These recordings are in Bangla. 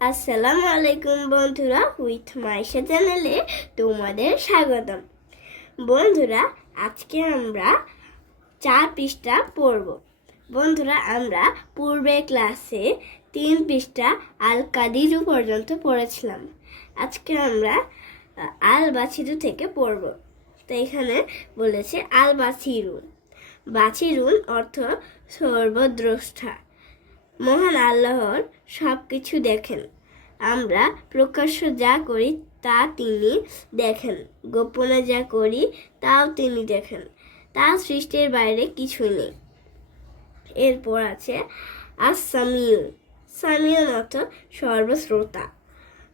আসসালামু আলাইকুম বন্ধুরা, উইথ মাইশা চ্যানেলে তোমাদের স্বাগতম। বন্ধুরা, আজকে আমরা 4 পৃষ্ঠা পড়ব। বন্ধুরা, আমরা পূর্বে ক্লাসে 3 পৃষ্ঠা আল কাদিরু পর্যন্ত পড়েছিলাম। আজকে আমরা আল বাছিরু থেকে পড়ব। তো এখানে বলেছে আল বাছিরুন। বাছিরুন অর্থ সর্বদ্রষ্টা। মহান আল্লাহর সব কিছু দেখেন। আমরা প্রকাশ্য যা করি তা তিনি দেখেন, গোপনে যা করি তাও তিনি দেখেন। তার সৃষ্টির বাইরে কিছু নেই। এরপর আছে আস-সামিউ। সামিউন অর্থ সর্বশ্রোতা।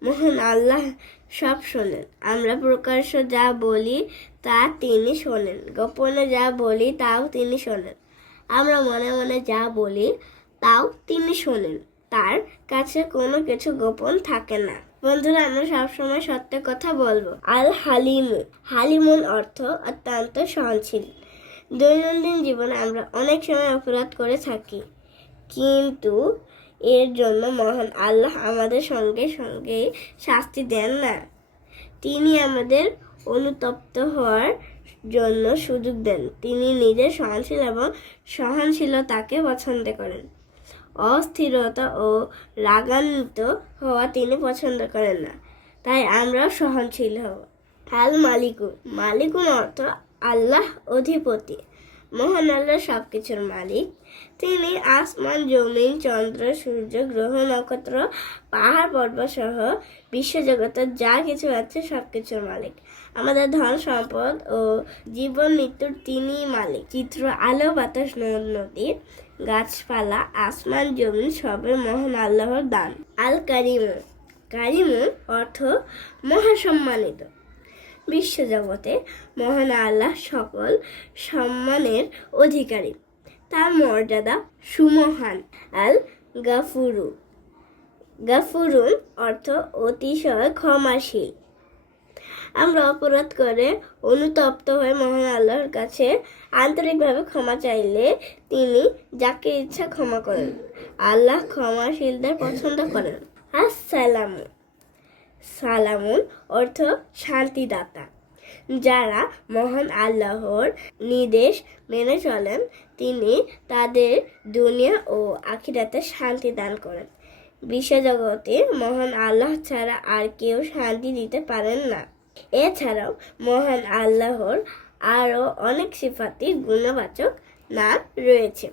মহান আল্লাহ সব শোনেন। আমরা প্রকাশ্য যা বলি তা তিনি শোনেন, গোপনে যা বলি তাও তিনি শোনেন। আমরা মনে মনে যা বলি তাও তিনি শোনেন। তার কাছে কোনো কিছু গোপন থাকে না। বন্ধুরা, আমরা সবসময় সত্য কথা বলবো। আল হালিমু। হালিমুন অর্থ অত্যন্ত সহনশীল। দৈনন্দিন জীবনে আমরা অনেক সময় অপরাধ করে থাকি, কিন্তু এর জন্য মহান আল্লাহ আমাদের সঙ্গে সঙ্গে শাস্তি দেন না। তিনি আমাদের অনুতপ্ত হওয়ার জন্য সুযোগ দেন। তিনি নিজের সহনশীল এবং সহনশীলতাকে পছন্দ করেন। অস্থিরতা ও রাগান্বিত হওয়া তিনি পছন্দ করেন না। তাই আমরা সহনশীল হব। আল মালিকুন। মালিকুন অর্থ আল্লাহ অধিপতি। মহান আল্লাহ সব কিছুর মালিক। তিনি আসমান, জমিন, চন্দ্র, সূর্য, গ্রহ, নক্ষত্র, পাহাড় পর্বত সহ বিশ্বজগতের যা কিছু আছে সব কিছুর মালিক। আমাদের ধন সম্পদ ও জীবন মৃত্যুর তিনি মালিক। চিত্র, আলো, বাতাস, নদী, গাছপালা, আসমান, জমিন সবের মহান আল্লাহর দান। আল কারিমুন। কারিমুন অর্থ মহাসম্মানিত। বিশ্বজগতে মহান আল্লাহ সকল সম্মানের অধিকারী। তার মর্যাদা সুমহান। আল গাফুরু। গাফুরুন অর্থ অতিশয় ক্ষমাশীল। আমরা অপরাধ করে অনুতপ্ত হয়ে মহান আল্লাহর কাছে আন্তরিকভাবে ক্ষমা চাইলে তিনি যাকে ইচ্ছা ক্ষমা করেন। আল্লাহ ক্ষমাশীলদের পছন্দ করেন। আসসালামু। সালামুন অর্থ শান্তিদাতা। যারা মহান আল্লাহর নির্দেশ মেনে চলেন, তিনি তাদের দুনিয়া ও আখিরাতে শান্তি দান করেন। বিশ্বজগতে মহান আল্লাহ ছাড়া আর কেউ শান্তি দিতে পারেন না। এছাড়াও মহান আল্লাহর আরও অনেক সিফাতি গুণবাচক নাম রয়েছে।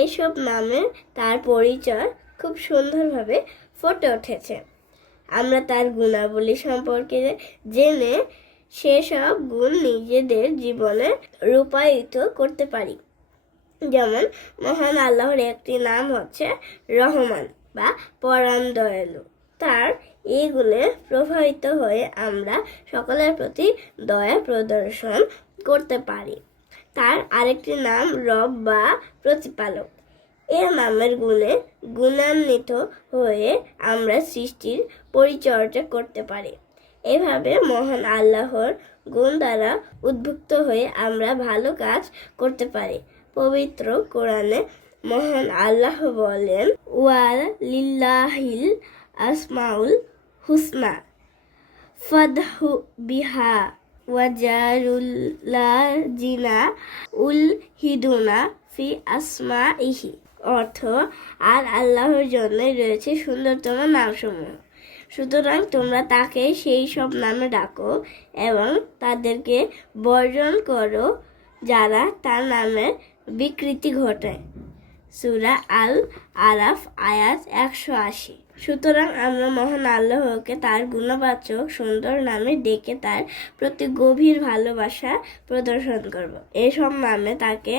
এইসব নামে তার পরিচয় খুব সুন্দরভাবে ফুটে উঠেছে। আমরা তার গুণাবলী সম্পর্কে জেনে সেসব গুণ নিজেদের জীবনে রূপায়িত করতে পারি। যেমন মহান আল্লাহর একটি নাম হচ্ছে রহমান বা পরম দয়ালু। তার এই গুণে প্রভাবিত হয়ে আমরা সকলের প্রতি দয়া প্রদর্শন করতে পারি। তার আরেকটি নাম রব বা প্রতিপালক। এর নামের গুণে গুণান্বিত হয়ে আমরা সৃষ্টির পরিচর্যা করতে পারি। এভাবে মহান আল্লাহর গুণ দ্বারা উদ্বুদ্ধ হয়ে আমরা ভালো কাজ করতে পারি। পবিত্র কোরআনে মহান আল্লাহ বলেন, ওয়ালিল্লাহিল আসমাউল হুসনা ফাদহু বিহা ওয়াজারুল্লাযিনা উলহিদুনা ফি আসমাইহি। অর্থ, আর আল্লাহর জন্য রয়েছে সুন্দরতম নামসমূহ, সুতরাং তোমরা তাকে সেই সব নামে ডাকো এবং তাদেরকে বর্জন করো যারা তার নামে বিকৃতি ঘটায়। সূরা আল আরাফ আয়াত 180। সুতরাং আমরা মহান আল্লাহকে তার গুণবাচক সুন্দর নামে ডেকে তার প্রতি গভীর ভালোবাসা প্রদর্শন করব। এসব নামে তাকে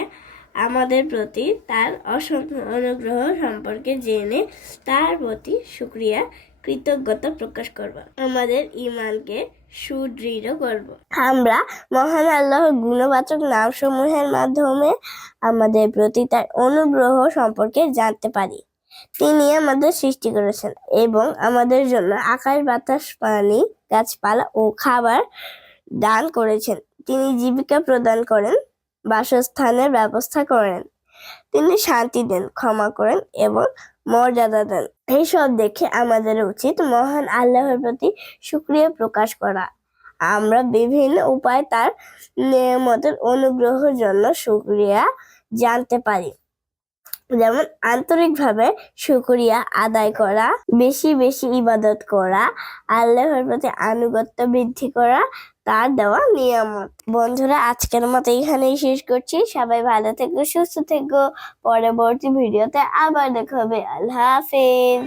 আমাদের প্রতি তার অসংখ্য অনুগ্রহ সম্পর্কে জেনে তার প্রতি শুকরিয়া কৃতজ্ঞতা প্রকাশ করব। আমাদের ঈমানকে সুদৃঢ় করব। আমরা মহান আল্লাহর গুণবাচক নামসমূহের মাধ্যমে আমাদের প্রতি তার অনুগ্রহ সম্পর্কে জানতে পারি। তিনি আমাদের সৃষ্টি করেছেন এবং আমাদের জন্য আকাশ, বাতাস, পানি, গাছপালা ও খাবার দান করেছেন। তিনি জীবিকা প্রদান করেন, বাসস্থানের ব্যবস্থা করেন। তিনি শান্তি দেন, ক্ষমা করেন এবং মর্যাদা দেন। এইসব দেখে আমাদের উচিত মহান আল্লাহর প্রতি শুকরিয়া প্রকাশ করা। আমরা বিভিন্ন উপায়ে তার নেয়ামতের অনুগ্রহের জন্য শুকরিয়া জানতে পারি, যেমন আন্তরিকভাবে শুকরিয়া আদায় করা, বেশি বেশি ইবাদত করা, আল্লাহর প্রতি আনুগত্য বৃদ্ধি করা, তার দেওয়া নিয়ামত। বন্ধুরা, আজকের মতো এখানেই শেষ করছি। সবাই ভালো থেকো, সুস্থ থেকো। পরবর্তী ভিডিওতে আবার দেখা হবে। আল্লাহ হাফেজ।